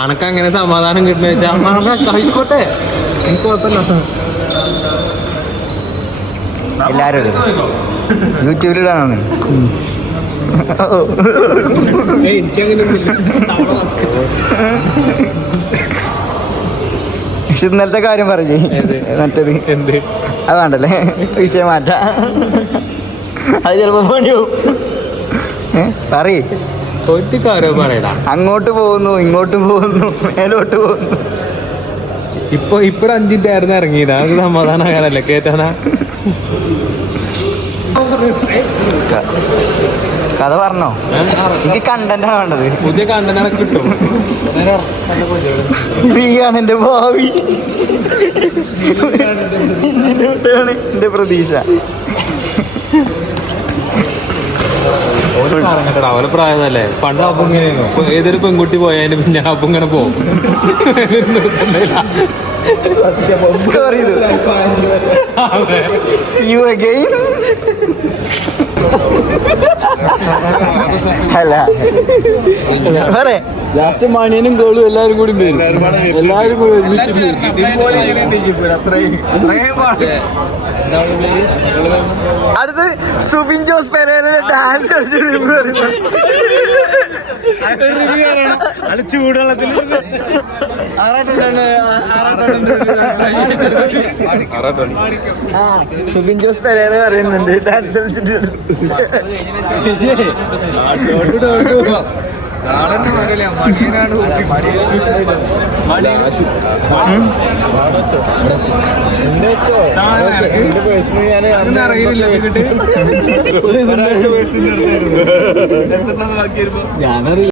അനക്ക് അങ്ങനെ സമാധാനം കിട്ടുന്ന വെച്ചാൽ കഴിക്കോട്ടെ, എനിക്ക് കുഴപ്പമില്ല. എല്ലാരും യൂട്യൂബിലിടാനാണ്. പക്ഷെ ഇന്നലത്തെ കാര്യം പറഞ്ഞു മറ്റേത് എന്ത് അത് വേണ്ടല്ലേ, വിഷയം മാറ്റാ. അത് ചിലപ്പോ പണി പോവും. പറയേ ഒറ്റക്കാരോ പറയടാ. അങ്ങോട്ട് പോകുന്നു, ഇങ്ങോട്ട് പോകുന്നു, മേലോട്ട് പോകുന്നു. ഇപ്പൊ 5 മിനിറ്റ് ആയിരുന്നു ഇറങ്ങിയതാ. അത് സമാധാനമാകാനല്ലേ കേറ്റാനാ. കഥ പറഞ്ഞോ, എനിക്ക് കണ്ടന്റാണ് വേണ്ടത്. പുതിയ കണ്ടന്റ് കിട്ടും. നീയാണ് എന്റെ ഭാവി, എന്റെ പ്രതീക്ഷ. അവലെ പ്രായമല്ലേ. പണ്ട് അപ്പം ഇങ്ങനെയായിരുന്നു. ഇപ്പൊ ഏതൊരു പെൺകുട്ടി പോയാലും പിന്നെ അപ്പം ഇങ്ങനെ പോകും. അല്ല ലാസ്റ്റ് മണിയനും ഗോളും എല്ലാരും കൂടി വരും. എല്ലാരും കൂടി അടുത്ത് സുബിൻ ജോസ് പെരേരയുടെ ഡാൻസ് ചൂടുവെള്ളത്തിൽ സുബിൻ ജോസ് പെരേര പറയുന്നുണ്ട് ഡാൻസ് കളിച്ചിട്ട്. ഞാനറിയില്ല.